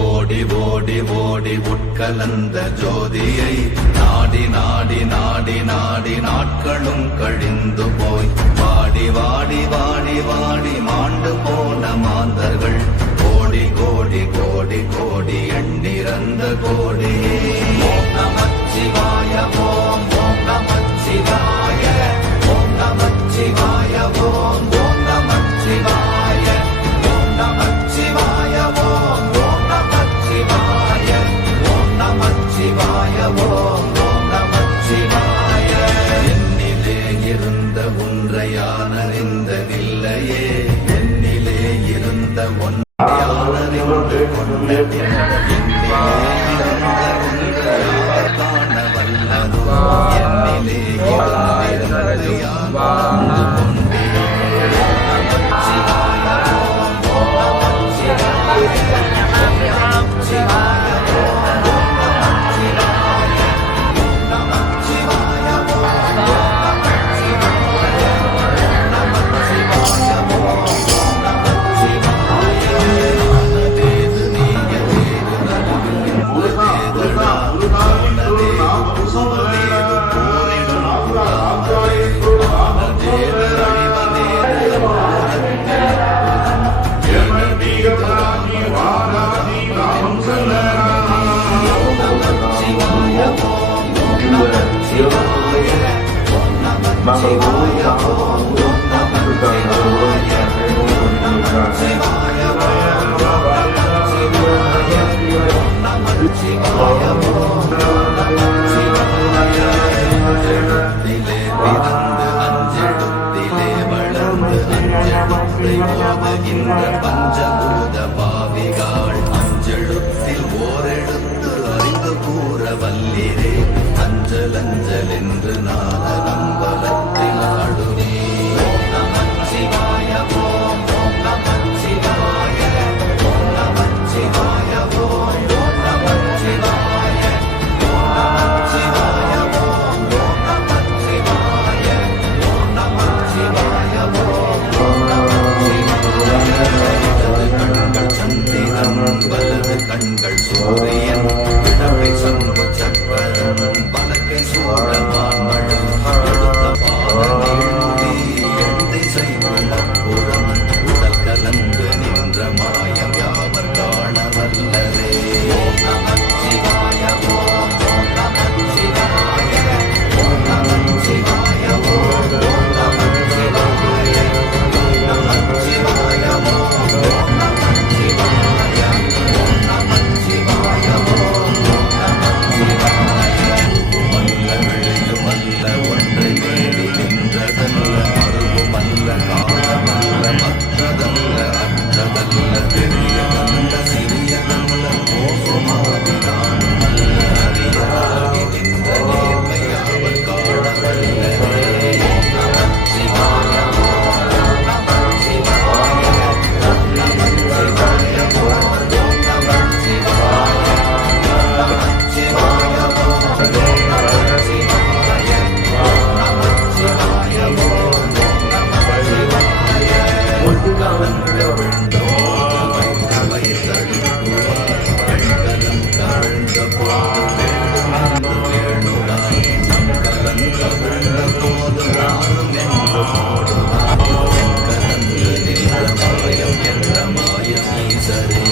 ஓடி ஓடி ஓடி உட்கலந்த ஜோதியை நாடி நாடி நாடி நாடி நாட்களும் கழிந்து போய் வாடி வாடி வாடி வாடி மாண்டு போன மாந்தர்கள் கோடி கோடி கோடி கோடி எண்ணிறந்த கோடியே. ஓம் நமச்சிவாய ஓம் ஓம் நமச்சிவாய ஓம் நமச்சிவாய ஓம் ஓம் நமச்சிவாய ஓம் நமச்சிவாய ஓம் ஓம் நமச்சிவாய ஓம் நமச்சிவாய ஓம் ஓம் நமச்சிவாய. என்னிலே இருந்த ஒன்றை யான் அறிந்ததில்லையே, என்னிலே இருந்த ஒன்றை யான் அறிந்து கொண்டதில்லை. காண வல்லதோ என்னிலே இருந்த யான் அறிந்து கொண்டேன். நமச்சிவாய ஓம் ஓம் நமச்சிவாய நமச்சிவாய ஓம் ஓம் நமச்சிவாய ஓம் நமச்சிவாய ஓம் நமச்சிவாய ஓம் நமச்சிவாய. ஆனதேது நீயதேது நடுவின்றதேதுடா ஆனதேது புசுவதேது போரிடும் புறாமதேது ஆனதேது அழிவதேது நமச்சிவாய ஓம் ஓம் நமச்சிவாய ஓம் நமச்சிவாய ஓம் ஓம் நமச்சிவாய ஓம் நமச்சிவாய ஓம் நமச்சிவாய ஓம் நமச்சிவாய. அஞ்செழுத்திலே பிறந்து அஞ்செழுத்திலே வளர்ந்து அஞ்செழுத்தை ஓதுகின்ற பஞ்சபூத பாவிகாள் அஞ்செழுத்தில் ஓரெழுத்து அறிந்து கூற வல்லிரே. அஞ்சல் அஞ்சல் என்று நாத நம்பலத்தில் ஆடுவே. ஓம் நமச்சிவாய ஓம் ஓம் நமச்சிவாய ஓம் நமச்சிவாய ஓம் ஓம் நமச்சிவாய ஓம் நமச்சிவாய ஓம் ஓம் நமச்சிவாய ஓம் நமச்சிவாய ஓம் ஓம் நமச்சிவாய. இடது கண்கள் சந்திரன் வலது கண்கள் சூரியன் இடவை சங்கு சக்கரம் வலக்கை சூழமான் மழு எடுத்த பாத நீழ்முடி எந்தை செய்யும் அப்புறம் உடல் கலந்து நின்ற மாயம் யாவர் காண வல்லரே. ஓம் நமச்சிவாய ஓம் ஓம் நமச்சிவாய ஓம் நமச்சிவாய ஓம் ஓம் நமச்சிவாய ஓம் நமச்சிவாய ஓம் ஓம் நமச்சிவாய ஓம் நமச்சிவாய ஓம் ஓம் நமச்சிவாய. மல்ல ஒன்றை தேடி நின்றதல்ல மறுபுமல்ல காலமல்ல மற்றதல்ல அற்றதல்ல பெரியதல்ல சிறியதல்ல மோசமாவிதான் அல்ல அறியலாகி நின்ற நேர்மையாவல் காணவல்லரே. ஓம் நமச்சிவாய ஓம் ஓம் நமச்சிவாய ஓம் நமச்சிவாய ஓம் ஓம் நமச்சிவாய ஓம் நமச்சிவாய ஓம் ஓம் நமச்சிவாய ஓம் நமச்சிவாய ஓம் ஓம் நமச்சிவாய. உட்கலந்த விண்டோடு வைத்த வைத்தடுக்குவார் கண்கலம் கவிழ்ந்த போது வேண்டுமென்று வேணுடார் நம் கலந்த விழுந்த போது நானும் என்று போடுவார் என் கலந்து நின்ற மாயம் என்ற மாயம் ஈசரே.